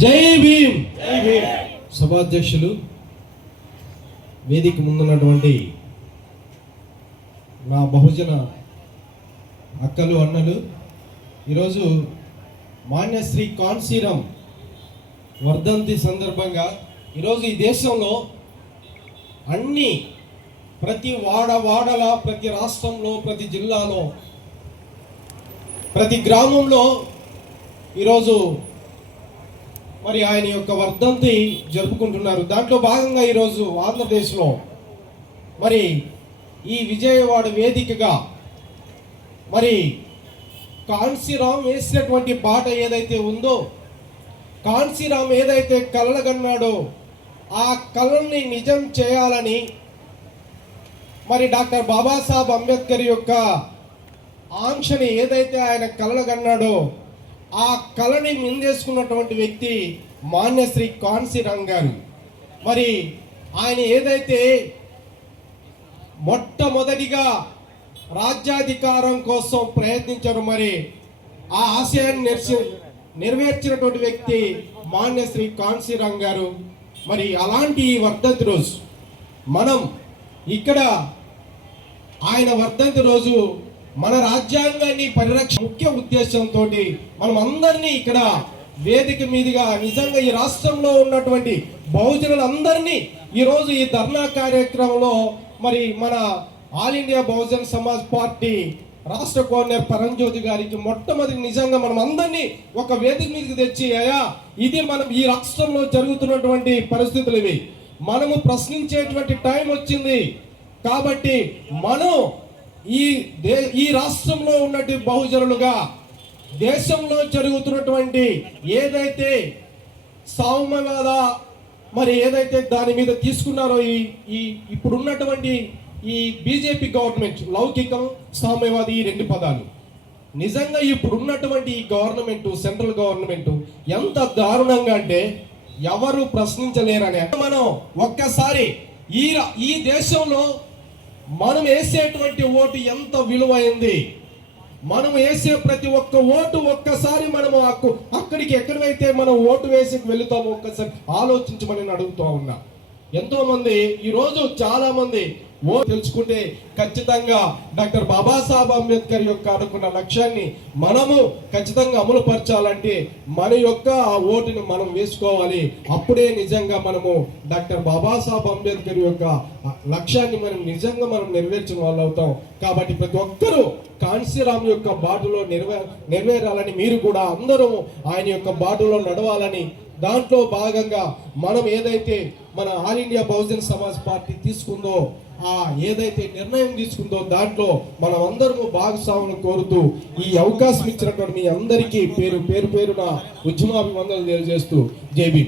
జై భీమ్. సభాధ్యక్షులు వేదిక ముందున్నటువంటి నా బహుజన అక్కలు అన్నలు ఈరోజు మాన్యశ్రీ కాన్సీరం వర్ధంతి సందర్భంగా ఈరోజు ఈ దేశంలో అన్ని ప్రతి వాడ వాడల ప్రతి రాష్ట్రంలో ప్రతి జిల్లాలో ప్రతి గ్రామంలో ఈరోజు మరి ఆయన యొక్క వర్ధంతి జరుపుకుంటున్నారు. దాంట్లో భాగంగా ఈరోజు ఆంధ్రప్రదేశ్లో మరి ఈ విజయవాడ వేదికగా మరి కాన్సీరామ్ వేసినటువంటి బాట ఏదైతే ఉందో కాన్సీరామ్ ఏదైతే కలలగన్నాడో ఆ కళల్ని నిజం చేయాలని మరి డాక్టర్ బాబాసాహెబ్ అంబేద్కర్ యొక్క ఆంక్షని ఏదైతే ఆయన కలలగన్నాడో ఆ కళని మిందేసుకున్నటువంటి వ్యక్తి మాన్యశ్రీ కాన్సీరామ్ గారు. మరి ఆయన ఏదైతే మొట్టమొదటిగా రాజ్యాధికారం కోసం ప్రయత్నించారు మరి ఆ ఆశయాన్ని నెరసి నెరవేర్చినటువంటి వ్యక్తి మాన్యశ్రీ కాన్సీరామ్ గారు. మరి అలాంటి ఈ వర్ధంతి రోజు మనం ఇక్కడ ఆయన వర్ధంతి రోజు మన రాజ్యాంగాన్ని పరిరక్ష ముఖ్య ఉద్దేశంతో మనం అందరినీ ఇక్కడ వేదిక మీదుగా నిజంగా ఈ రాష్ట్రంలో ఉన్నటువంటి బహుజనులందరినీ ఈరోజు ఈ ధర్నా కార్యక్రమంలో మరి మన all India Bahujan Samaj party రాష్ట్ర కోఆర్డినేటర్ పరంజ్యోతి గారికి మొట్టమొదటి నిజంగా మనం అందరినీ ఒక వేదిక మీదకి తెచ్చి అయ్యా ఇది మనం ఈ రాష్ట్రంలో జరుగుతున్నటువంటి పరిస్థితులు ఇవి. మనము ప్రశ్నించేటువంటి టైం వచ్చింది. కాబట్టి మనం ఈ దే ఈ రాష్ట్రంలో ఉన్నటువంటి బహుజనులుగా దేశంలో జరుగుతున్నటువంటి ఏదైతే సామ్యవాద మరి ఏదైతే దాని మీద తీసుకున్నారో ఈ ఈ ఇప్పుడున్నటువంటి ఈ బీజేపీ గవర్నమెంట్ లౌకికం సామ్యవాది ఈ రెండు పదాలు. నిజంగా ఇప్పుడున్నటువంటి ఈ గవర్నమెంట్ సెంట్రల్ గవర్నమెంట్ ఎంత దారుణంగా అంటే ఎవరు ప్రశ్నించలేరనే. మనం ఒక్కసారి ఈ ఈ దేశంలో మనం వేసేటువంటి ఓటు ఎంత విలువైంది? మనం వేసే ప్రతి ఒక్క ఓటు ఒక్కసారి మనము అక్కు- అక్కడికి ఎక్కడైతే మనం ఓటు వేసి వెళుతామో ఒక్కసారి ఆలోచించమని అడుగుతూ ఉన్నా. ఎంతోమంది ఈరోజు చాలామంది రోజు ఓ తెలుసుకుంటే ఖచ్చితంగా డాక్టర్ బాబాసాహెబ్ అంబేద్కర్ యొక్క అనుకున్న లక్ష్యాన్ని మనము ఖచ్చితంగా అమలు పరచాలంటే మన యొక్క ఆ ఓటుని మనం వేసుకోవాలి. అప్పుడే నిజంగా మనము డాక్టర్ బాబాసాహెబ్ అంబేద్కర్ యొక్క లక్ష్యాన్ని మనం నిజంగా మనం నెరవేర్చిన వాళ్ళు అవుతాం. కాబట్టి ప్రతి ఒక్కరూ కాన్సీరామ్ యొక్క బాటలో నెరవే నెరవేరాలని మీరు కూడా అందరూ ఆయన యొక్క బాటలో నడవాలని దాంట్లో భాగంగా మనం ఏదైతే మన all India Bahujan Samaj party తీసుకుందో ఆ ఏదైతే నిర్ణయం తీసుకుందో దాంట్లో మనం అందరము భాగస్వాములు కోరుతూ ఈ అవకాశం ఇచ్చినటువంటి మీ అందరికీ పేరు పేరు పేరున ఉద్యమాభివందనలు తెలియజేస్తూ జేబీ